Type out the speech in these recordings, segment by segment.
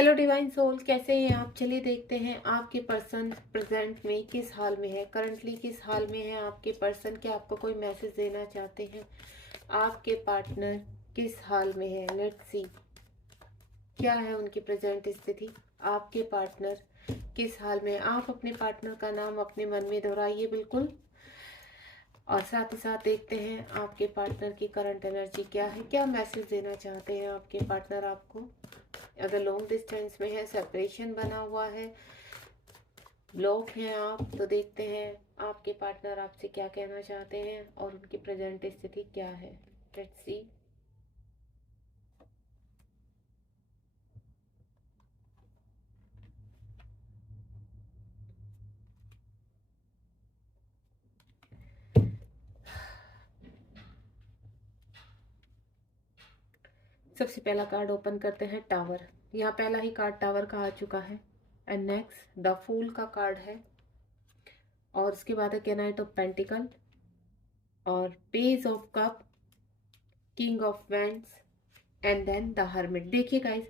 Hello divine soul, कैसे हैं आप? चलिए देखते हैं आपके पर्सन प्रेजेंट में किस हाल में है, करंटली किस हाल में है आपके पर्सन। क्या आपको कोई मैसेज देना चाहते हैं? आपके पार्टनर किस हाल में है? लेट्स सी क्या है उनकी प्रेजेंट स्थिति। आपके पार्टनर किस हाल में है? आप अपने पार्टनर का नाम अपने मन में दोहराइए बिल्कुल, और साथ ही साथ देखते हैं आपके पार्टनर की करंट एनर्जी क्या है, क्या मैसेज देना चाहते हैं आपके पार्टनर आपको। अगर लॉन्ग डिस्टेंस में है, सेपरेशन बना हुआ है, ब्लॉक हैं आप, तो देखते हैं आपके पार्टनर आपसे क्या कहना चाहते हैं और उनकी प्रेजेंट स्थिति क्या है। Let's see. सबसे पहला कार्ड ओपन करते हैं, टावर। यहाँ पहला ही कार्ड टावर का आ चुका है। एंड नेक्स्ट द फूल का कार्ड है, और उसके बाद है नाइट ऑफ पेंटिकल और page of cup, king of wands and then the hermit. देखिए गाइस,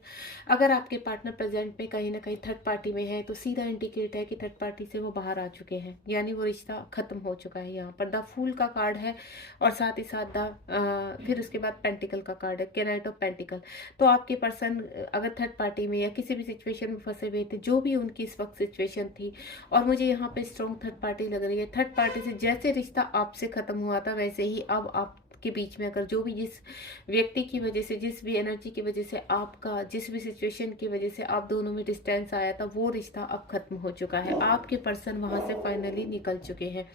अगर आपके पार्टनर प्रेजेंट में कहीं ना कहीं थर्ड पार्टी में है तो सीधा इंडिकेट है कि थर्ड पार्टी से वो बाहर आ चुके हैं, यानी वो रिश्ता खत्म हो चुका है। यहाँ पर द फूल का कार्ड है और साथ ही साथ फिर उसके बाद पेंटिकल का कार्ड है, नाइट ऑफ पेंटिकल। तो आपके पर्सन अगर थर्ड पार्टी में या किसी भी सिचुएशन में फंसे हुए थे, जो भी उनकी इस वक्त सिचुएशन थी, और मुझे यहाँ पे स्ट्रॉन्ग थर्ड पार्टी लग रही है। थर्ड पार्टी से जैसे रिश्ता आपसे खत्म हुआ था, वैसे ही अब आप के बीच में अगर जो भी जिस व्यक्ति की वजह से, जिस भी एनर्जी की वजह से, आपका जिस भी सिचुएशन की वजह से आप दोनों में डिस्टेंस आया था, वो रिश्ता अब खत्म हो चुका है। आपके पर्सन वहां से फाइनली निकल चुके हैं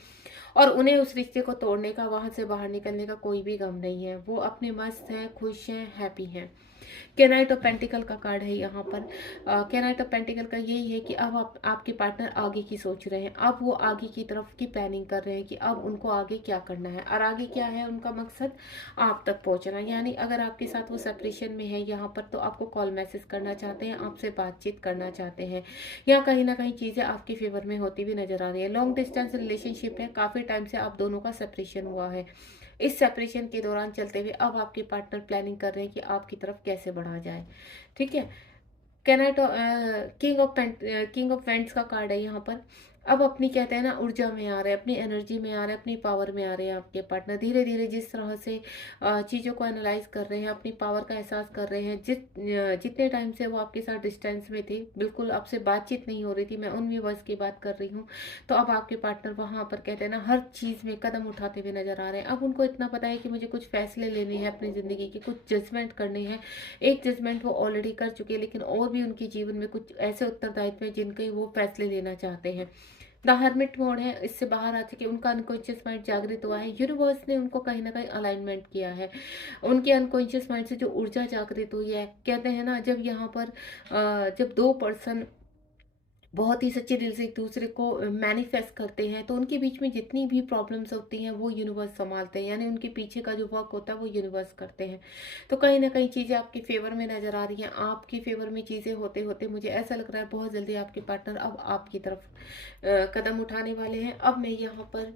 और उन्हें उस रिश्ते को तोड़ने का, वहां से बाहर निकलने का कोई भी गम नहीं है। वो अपने मस्त हैं, खुश हैं, हैप्पी हैं। नाइट ऑफ पेंटिकल का कार्ड है यहाँ पर। नाइट ऑफ पेंटिकल का यही है कि अब आपके पार्टनर आगे की सोच रहे हैं। अब वो आगे की तरफ की प्लानिंग कर रहे हैं कि अब उनको आगे क्या करना है, और आगे क्या है उनका मकसद, आप तक पहुंचना। यानी अगर आपके साथ वो सेपरेशन में है यहाँ पर, तो आपको कॉल मैसेज करना चाहते हैं, आपसे बातचीत करना चाहते हैं, या कहीं ना कहीं चीजें आपके फेवर में होती हुई नजर आ रही है। लॉन्ग डिस्टेंस रिलेशनशिप है, काफी टाइम से आप दोनों का सेपरेशन हुआ है। इस सेपरेशन के दौरान चलते हुए अब आपके पार्टनर प्लानिंग कर रहे हैं कि आपकी तरफ कैसे बढ़ा जाए। ठीक है। कैनाटो किंग ऑफ पेंट्स का कार्ड है यहाँ पर। अब अपनी कहते हैं ना ऊर्जा में आ रहे हैं, अपनी एनर्जी में आ रहे हैं, अपनी पावर में आ रहे हैं आपके पार्टनर। धीरे धीरे जिस तरह से चीज़ों को एनालाइज कर रहे हैं, अपनी पावर का एहसास कर रहे हैं। जितने टाइम से वो आपके साथ डिस्टेंस में थे, बिल्कुल आपसे बातचीत नहीं हो रही थी, मैं उन व्यूवर्स की बात कर रही हूँ, तो अब आपके पार्टनर वहाँ पर कहते हैं ना हर चीज़ में कदम उठाते हुए नजर आ रहे हैं। अब उनको इतना पता है कि मुझे कुछ फैसले लेने हैं अपनी ज़िंदगी के, कुछ जजमेंट करने हैं। एक जजमेंट वो ऑलरेडी कर चुके हैं, लेकिन और भी उनके जीवन में कुछ ऐसे उत्तरदायित्व हैं जिनके वो फैसले लेना चाहते हैं। द हर्मिट मोड है, इससे बाहर आ चुके, उनका अनकॉन्शियस माइंड जागृत हुआ है। यूनिवर्स ने उनको कहीं ना कहीं अलाइनमेंट किया है। उनके अनकॉन्शियस माइंड से जो ऊर्जा जागृत हुई है, कहते हैं ना जब यहाँ पर जब दो पर्सन बहुत ही सच्चे दिल से एक दूसरे को मैनिफेस्ट करते हैं, तो उनके बीच में जितनी भी प्रॉब्लम्स होती हैं वो यूनिवर्स संभालते हैं, यानी उनके पीछे का जो वर्क होता है वो यूनिवर्स करते हैं। तो कहीं ना कहीं चीज़ें आपके फेवर में नजर आ रही हैं। आपकी फेवर में चीज़ें होते होते मुझे ऐसा लग रहा है बहुत जल्दी आपके पार्टनर अब आपकी तरफ कदम उठाने वाले हैं। अब मैं यहाँ पर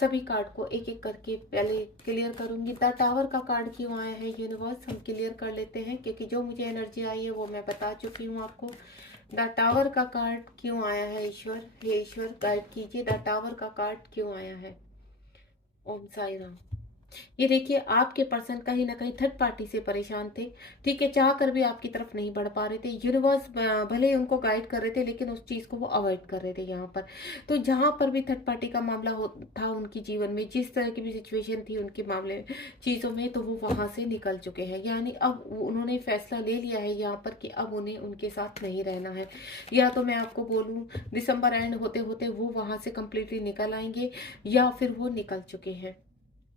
सभी कार्ड को एक एक करके पहले क्लियर करूंगी। द टावर का कार्ड क्यों आया है यूनिवर्स, हम क्लियर कर लेते हैं, क्योंकि जो मुझे एनर्जी आई है वो मैं बता चुकी हूँ आपको। द टावर का कार्ड क्यों आया है ईश्वर, हे ईश्वर गाइड कीजिए, द टावर का कार्ड क्यों आया है। ओम साई राम। ये देखिए, आपके पर्सन कहीं ना कहीं थर्ड पार्टी से परेशान थे। ठीक है, चाह कर भी आपकी तरफ नहीं बढ़ पा रहे थे। यूनिवर्स भले ही उनको गाइड कर रहे थे, लेकिन उस चीज को वो अवॉइड कर रहे थे यहाँ पर। तो जहां पर भी थर्ड पार्टी का मामला था उनके जीवन में, जिस तरह की भी सिचुएशन थी उनके मामले चीजों में, तो वो वहां से निकल चुके हैं। यानी अब उन्होंने फैसला ले लिया है यहाँ पर कि अब उन्हें उनके साथ नहीं रहना है। या तो मैं आपको बोलूँ दिसंबर एंड होते होते वो वहां से कंप्लीटली निकल आएंगे, या फिर वो निकल चुके हैं।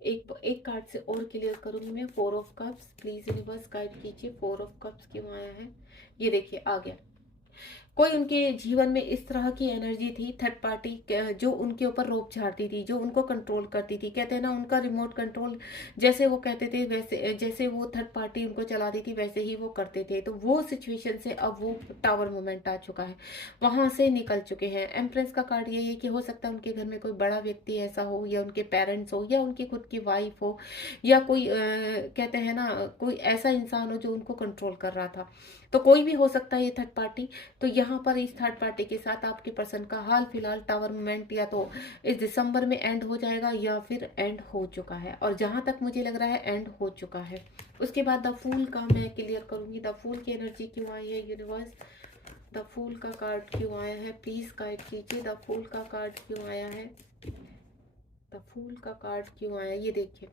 एक एक कार्ड से और क्लियर करूंगी मैं। Four of cups, please universe guide कीजिए, फोर ऑफ कप्स क्यों आया है। ये देखिए आ गया। कोई उनके जीवन में इस तरह की एनर्जी थी थर्ड पार्टी, जो उनके ऊपर रोप झाड़ती थी, जो उनको कंट्रोल करती थी। कहते हैं ना उनका रिमोट कंट्रोल, जैसे वो कहते थे वैसे, जैसे वो थर्ड पार्टी उनको चलाती थी वैसे ही वो करते थे। तो वो सिचुएशन से अब वो टावर मोमेंट आ चुका है, वहां से निकल चुके हैं। एम्प्रेस का कार्ड यही है कि हो सकता है उनके घर में कोई बड़ा व्यक्ति ऐसा हो, या उनके पेरेंट्स हो, या उनकी खुद की वाइफ हो, या कोई कहते हैं ना कोई ऐसा इंसान हो जो उनको कंट्रोल कर रहा था। तो कोई भी हो सकता है ये थर्ड पार्टी। तो यहाँ पर इस थर्ड पार्टी के साथ आपके पर्सन का हाल फिलहाल टावर मूवमेंट या तो इस दिसंबर में एंड हो जाएगा या फिर एंड हो चुका है, और जहां तक मुझे लग रहा है एंड हो चुका है। उसके बाद द फूल का मैं क्लियर करूंगी। द फूल की एनर्जी क्यों आई है यूनिवर्स, द फूल का कार्ड क्यों आया है, प्लीज गाइड कीजिए। द फूल का कार्ड क्यों आया है, द फूल का कार्ड क्यों आया, ये देखिए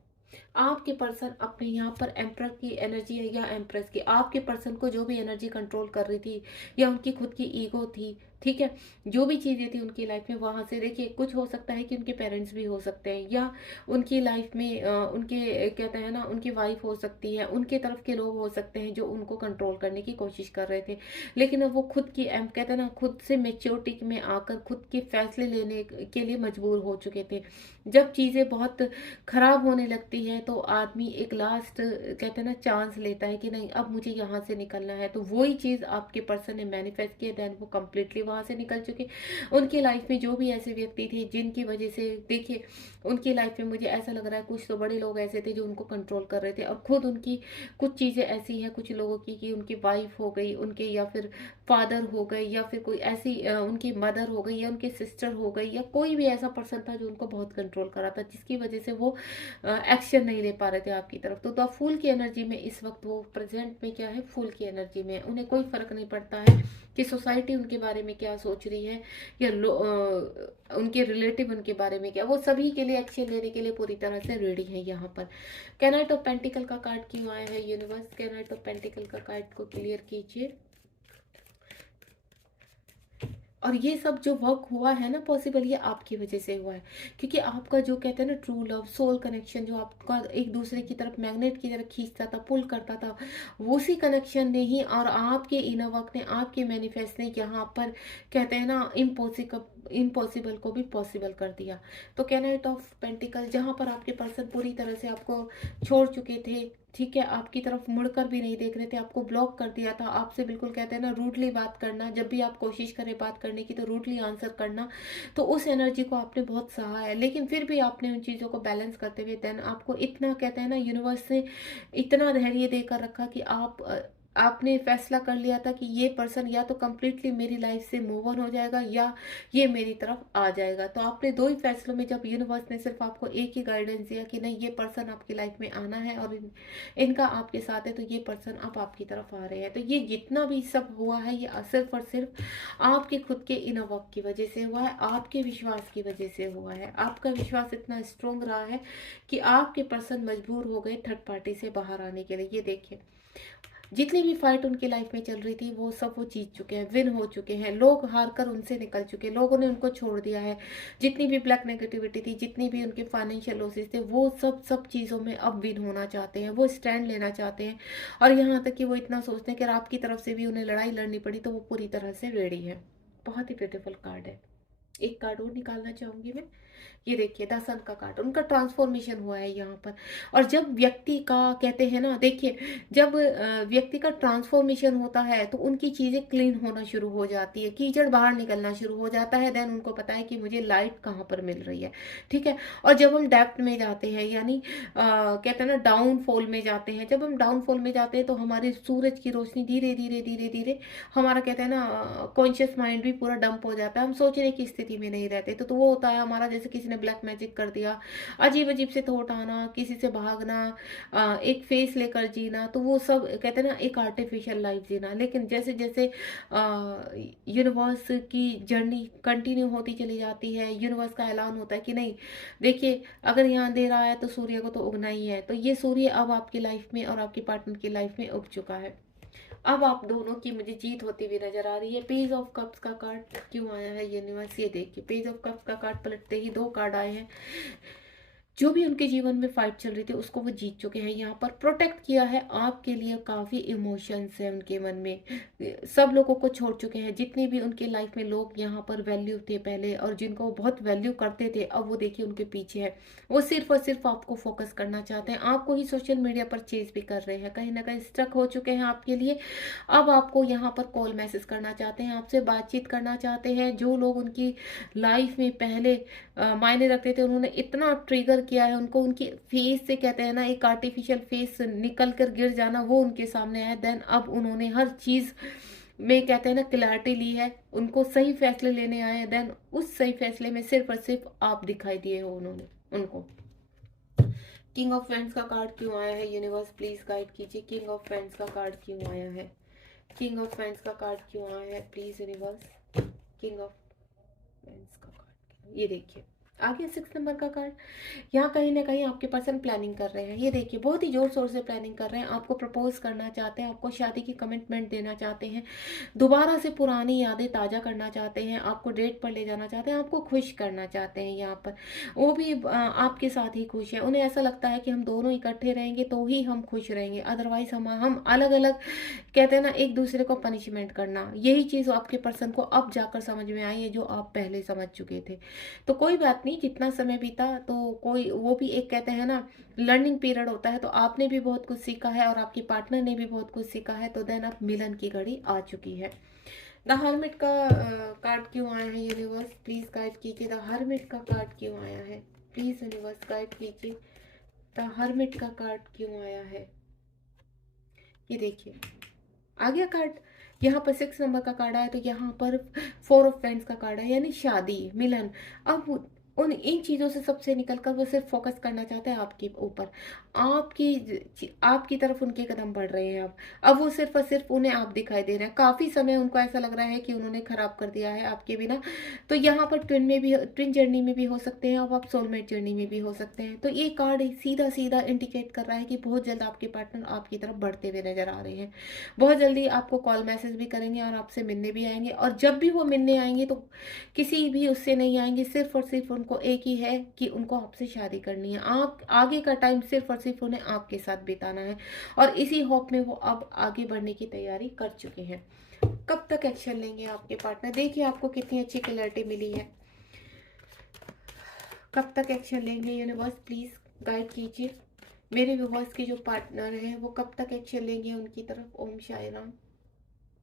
आपके पर्सन अपने यहाँ पर एम्प्रर की एनर्जी है या एम्प्रेस की, आपके पर्सन को जो भी एनर्जी कंट्रोल कर रही थी या उनकी खुद की ईगो थी, ठीक है, जो भी चीज़ें थी उनकी लाइफ में, वहां से देखिए कुछ हो सकता है कि उनके पेरेंट्स भी हो सकते हैं, या उनकी लाइफ में उनके कहते हैं ना उनकी वाइफ हो सकती है, उनके तरफ के लोग हो सकते हैं जो उनको कंट्रोल करने की कोशिश कर रहे थे। लेकिन अब वो खुद की कहते हैं ना खुद से मेच्योरिटी में आकर खुद के फैसले लेने के लिए मजबूर हो चुके थे। जब चीज़ें बहुत खराब होने लगती है तो आदमी एक लास्ट कहते हैं ना चांस लेता है कि नहीं अब मुझे यहाँ से निकलना है, तो वही चीज़ आपके पर्सन ने मैनिफेस्ट किया, देन वो कम्प्लीटली वहाँ से निकल चुके। उनकी लाइफ में जो भी ऐसे व्यक्ति थे जिनकी वजह से देखिए उनकी लाइफ में मुझे ऐसा लग रहा है कुछ तो बड़े लोग ऐसे थे जो उनको कंट्रोल कर रहे थे, और खुद उनकी कुछ चीज़ें ऐसी हैं कुछ लोगों की कि उनकी वाइफ हो गई उनके, या फिर फादर हो गए, या फिर कोई ऐसी उनकी मदर हो गई या उनकी सिस्टर हो गई, या कोई भी ऐसा पर्सन था जो उनको बहुत कंट्रोल कर रहा था, जिसकी वजह से वो एक्शन नहीं ले पा रहे थे आपकी तरफ। तो द फूल की एनर्जी में इस वक्त वो प्रेजेंट में क्या है, फूल की एनर्जी में, उन्हें कोई फर्क नहीं पड़ता है कि सोसाइटी उनके बारे में क्या सोच रही है या उनके रिलेटिव उनके बारे में क्या, वो सभी के लिए एक्शन लेने के लिए पूरी तरह से रेडी है यहाँ पर। कैनाइट ऑफ पेंटिकल का कार्ड क्यों आया है यूनिवर्स, कैनाइट ऑफ पेंटिकल का कार्ड को क्लियर कीजिए। और ये सब जो वर्क हुआ है ना पॉसिबल, ये आपकी वजह से हुआ है, क्योंकि आपका जो कहते हैं ना ट्रू लव सोल कनेक्शन जो आपका एक दूसरे की तरफ मैग्नेट की तरफ खींचता था पुल करता था, उसी कनेक्शन ने ही और आपके इनर वर्क ने आपके मैनिफेस्ट ने यहाँ पर कहते हैं ना इम्पॉसिबल को भी पॉसिबल कर दिया। तो कैनाइट ऑफ पेंटिकल जहाँ पर आपके पर्सन पूरी तरह से आपको छोड़ चुके थे, ठीक है, आपकी तरफ मुड़कर भी नहीं देख रहे थे, आपको ब्लॉक कर दिया था, आपसे बिल्कुल कहते हैं ना रूडली बात करना, जब भी आप कोशिश करें बात करने की तो रूडली आंसर करना, तो उस एनर्जी को आपने बहुत सहा है। लेकिन फिर भी आपने उन चीज़ों को बैलेंस करते हुए देन आपको इतना कहते हैं ना यूनिवर्स ने इतना धैर्य देकर रखा कि आपने फैसला कर लिया था कि ये पर्सन या तो कम्प्लीटली मेरी लाइफ से मूव ऑन हो जाएगा या ये मेरी तरफ आ जाएगा। तो आपने दो ही फैसलों में, जब यूनिवर्स ने सिर्फ आपको एक ही गाइडेंस दिया कि नहीं ये पर्सन आपकी लाइफ में आना है और इनका आपके साथ है, तो ये पर्सन अब आपकी तरफ आ रहे हैं। तो ये जितना भी सब हुआ है ये सिर्फ और सिर्फ आपके खुद के इनर वर्क की वजह से हुआ है, आपके विश्वास की वजह से हुआ है। आपका विश्वास इतना स्ट्रोंग रहा है कि आपके पर्सन मजबूर हो गए थर्ड पार्टी से बाहर आने के लिए। ये देखिए जितनी भी फाइट उनकी लाइफ में चल रही थी वो सब वो जीत चुके हैं, विन हो चुके हैं, लोग हार कर उनसे निकल चुके हैं, लोगों ने उनको छोड़ दिया है। जितनी भी ब्लैक नेगेटिविटी थी, जितनी भी उनके फाइनेंशियल लॉसेस थे, वो सब चीज़ों में अब विन होना चाहते हैं, वो स्टैंड लेना चाहते हैं। और यहाँ तक कि वो इतना सोचते हैं कि अगर आपकी तरफ से भी उन्हें लड़ाई लड़नी पड़ी तो वो पूरी तरह से रेडी है। बहुत ही ब्यूटीफुल कार्ड है। एक कार्ड और निकालना चाहूंगी मैं। ये देखिए द सन का कार्ड, उनका ट्रांसफॉर्मेशन हुआ है यहाँ पर। और जब व्यक्ति का कहते हैं ना देखिए जब व्यक्ति का ट्रांसफॉर्मेशन होता है तो उनकी चीज़ें क्लीन होना शुरू हो जाती है, कीचड़ बाहर निकलना शुरू हो जाता है, देन उनको पता है कि मुझे लाइट कहाँ पर मिल रही है, ठीक है। और जब हम डेप्थ में जाते हैं यानी कहते हैं ना डाउनफॉल में जाते हैं, जब हम डाउनफॉल में जाते हैं तो हमारे सूरज की रोशनी धीरे धीरे धीरे धीरे हमारा कहते हैं ना कॉन्शियस माइंड भी पूरा डंप हो जाता है, हम सोचने की स्थिति में नहीं रहते। तो वो होता है हमारा जैसे किसी ने ब्लैक मैजिक कर दिया, अजीब अजीब से थॉट आना, किसी से भागना, एक फेस लेकर जीना, तो वो सब कहते हैं ना एक आर्टिफिशियल लाइफ जीना। लेकिन जैसे जैसे यूनिवर्स की जर्नी कंटिन्यू होती चली जाती है, यूनिवर्स का ऐलान होता है कि नहीं देखिए अगर यहाँ अंधेरा है तो सूर्य को तो उगना ही है, तो ये सूर्य अब आपकी लाइफ में और आपके पार्टनर की लाइफ में उग चुका है। अब आप दोनों की मुझे जीत होती हुई नजर आ रही है। पेज ऑफ कप्स का कार्ड क्यों आया है यूनिवर्स, ये देखिए पेज ऑफ कप्स का कार्ड पलटते ही दो कार्ड आए हैं। जो भी उनके जीवन में फाइट चल रही थी उसको वो जीत चुके हैं, यहाँ पर प्रोटेक्ट किया है। आपके लिए काफ़ी इमोशंस है उनके मन में, सब लोगों को छोड़ चुके हैं, जितने भी उनके लाइफ में लोग यहाँ पर वैल्यू थे पहले और जिनको वो बहुत वैल्यू करते थे, अब वो देखिए उनके पीछे है। वो सिर्फ और सिर्फ आपको फोकस करना चाहते हैं, आपको ही सोशल मीडिया पर चेज भी कर रहे हैं, कहीं ना कहीं स्ट्रक हो चुके हैं आपके लिए। अब आपको यहाँ पर कॉल मैसेज करना चाहते हैं, आपसे बातचीत करना चाहते हैं। जो लोग उनकी लाइफ में पहले मायने रखते थे उन्होंने इतना ट्रिगर किया है उनको, उनके फेस से कहते हैं ना एक आर्टिफिशियल फेस निकल कर गिर जाना, वो उनके सामने आया। देन अब उन्होंने हर चीज़ में कहते हैं ना क्लैरिटी ली है, उनको सही फैसले लेने आए हैं। देन उस सही फैसले में सिर्फ और सिर्फ आप दिखाई दिए हो उन्होंने उनको। किंग ऑफ फ्रेंड्स का कार्ड क्यों आया है यूनिवर्स, प्लीज गाइड कीजिए। किंग ऑफ फ्रेंड्स का कार्ड क्यों आया है, किंग ऑफ फ्रेंड्स का कार्ड क्यों आया है please universe. King of friends का कार्ड, ये देखिए आ गया 6 नंबर का कार्ड। यहाँ कहीं ना कहीं आपके पर्सन प्लानिंग कर रहे हैं, ये देखिए बहुत ही जोर शोर से प्लानिंग कर रहे हैं, आपको प्रपोज करना चाहते हैं, आपको शादी की कमिटमेंट देना चाहते हैं, दोबारा से पुरानी यादें ताज़ा करना चाहते हैं, आपको डेट पर ले जाना चाहते हैं, आपको खुश करना चाहते हैं। यहाँ पर वो भी आपके साथ ही खुश है, उन्हें ऐसा लगता है कि हम दोनों इकट्ठे रहेंगे तो ही हम खुश रहेंगे, अदरवाइज हम अलग अलग कहते हैं ना एक दूसरे को पनिशमेंट करना। यही चीज़ आपके पर्सन को अब जाकर समझ में आई है जो आप पहले समझ चुके थे। तो कोई बात नहीं, जितना समय बीता तो कोई वो भी एक कहते हैं ना लर्निंग पीरियड होता है, तो आपने भी बहुत कुछ सीखा है और आपकी पार्टनर ने भी बहुत कुछ सीखा है। तो देन अब मिलन की घड़ी आ चुकी है। द हर्मिट का कार्ड क्यों आया है यूनिवर्स, प्लीज गाइड कीजिए। द हर्मिट का कार्ड क्यों आया है, प्लीज यूनिवर्स गाइड कीजिए। द हर्मिट का कार्ड क्यों आया है, ये देखिए आ गया कार्ड। यहाँ पर 6 नंबर का कार्ड आया, तो यहाँ पर 4 ऑफ फ्रेंड्स का कार्ड है, यानी शादी मिलन। अब उन इन चीज़ों से सबसे निकलकर वो सिर्फ फोकस करना चाहते हैं आपके ऊपर, आपकी तरफ उनके कदम बढ़ रहे हैं। अब वो सिर्फ और सिर्फ उन्हें आप दिखाई दे रहे हैं। काफ़ी समय उनको ऐसा लग रहा है कि उन्होंने खराब कर दिया है आपके बिना। तो यहाँ पर ट्विन जर्नी में भी हो सकते हैं और आप सोलमेट जर्नी में भी हो सकते हैं। तो ये कार्ड सीधा सीधा इंडिकेट कर रहा है कि बहुत जल्द आपके पार्टनर आपकी तरफ बढ़ते हुए नजर आ रहे हैं। बहुत जल्दी आपको कॉल मैसेज भी करेंगे और आपसे मिलने भी आएंगे। और जब भी वो मिलने आएंगे तो किसी भी उससे नहीं आएंगे, सिर्फ और सिर्फ उनको एक ही है कि उनको आपसे शादी करनी है। आप आगे का टाइम सिर्फ और सिर्फ उन्हें आपके साथ बिताना है, और इसी होप में वो अब आगे बढ़ने की तैयारी कर चुके हैं। कब तक एक्शन लेंगे आपके पार्टनर, देखिए आपको कितनी अच्छी क्लैरिटी मिली है। कब तक एक्शन लेंगे यूनिवर्स, प्लीज गाइड कीजिए। मेरे व्यूअर्स के जो पार्टनर हैं वो कब तक एक्शन लेंगे उनकी तरफ। ओम साई राम।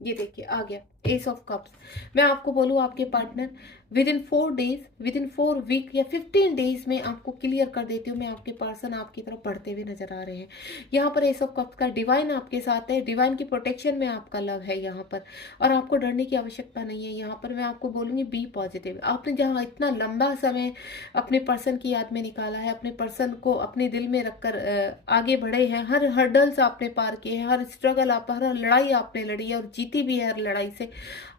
ये देखिए आ गया एस ऑफ कप्स। मैं आपको बोलूँ आपके partner within 4 days, within 4 week या 15 डेज में आपको क्लियर कर देती हूँ मैं, आपके पर्सन आपकी तरफ बढ़ते हुए नजर आ रहे हैं। यहाँ पर एस ऑफ कप्स का डिवाइन आपके साथ है, डिवाइन की प्रोटेक्शन में आपका लव है यहाँ पर, और आपको डरने की आवश्यकता नहीं है। यहाँ पर मैं आपको बोलूँगी बी पॉजिटिव। आपने जहाँ इतना लंबा समय अपने पर्सन की याद में निकाला है, अपने पर्सन को अपने दिल में रखकर आगे बढ़े हैं, हर हर्डल्स आपने पार किए हैं, हर स्ट्रगल आप, हर लड़ाई आपने लड़ी है और जीती भी है हर लड़ाई से।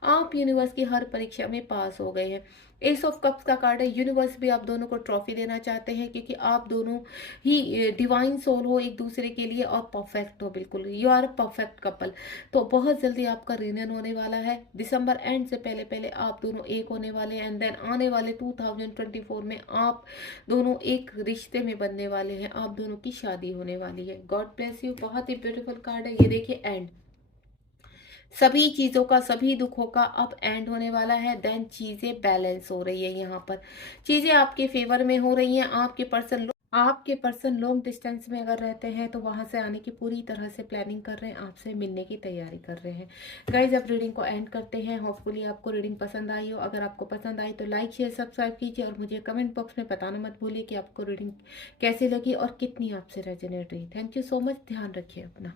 आप यूनिवर्स की हर परीक्षा में पास हो गए हैं। एस ऑफ कप्स का कार्ड है, यूनिवर्स भी आप दोनों को ट्रॉफी देना चाहते हैं क्योंकि आप दोनों ही डिवाइन सोल हो एक दूसरे के लिए और परफेक्ट हो, बिल्कुल यू आर परफेक्ट कपल। तो बहुत जल्दी आपका रियूनियन होने वाला है, दिसंबर एंड से पहले पहले आप दोनों एक होने वाले हैं। एंड देन आने वाले 2024 में आप दोनों एक रिश्ते में बनने वाले हैं, आप दोनों की शादी होने वाली है। God bless you. बहुत ही ब्यूटीफुल कार्ड है ये देखिए। एंड सभी चीज़ों का, सभी दुखों का अब एंड होने वाला है। देन चीज़ें बैलेंस हो रही है, यहाँ पर चीज़ें आपके फेवर में हो रही हैं। आपके पर्सन लॉन्ग डिस्टेंस में अगर रहते हैं तो वहां से आने की पूरी तरह से प्लानिंग कर रहे हैं, आपसे मिलने की तैयारी कर रहे हैं। गाइज अब रीडिंग को एंड करते हैं। होपफुली आपको रीडिंग पसंद आई हो। अगर आपको पसंद आई तो लाइक शेयर सब्सक्राइब कीजिए और मुझे कमेंट बॉक्स में बताना मत भूलिए कि आपको रीडिंग कैसी लगी और कितनी आपसे रेजोनेट रही। थैंक यू सो मच, ध्यान रखिए अपना।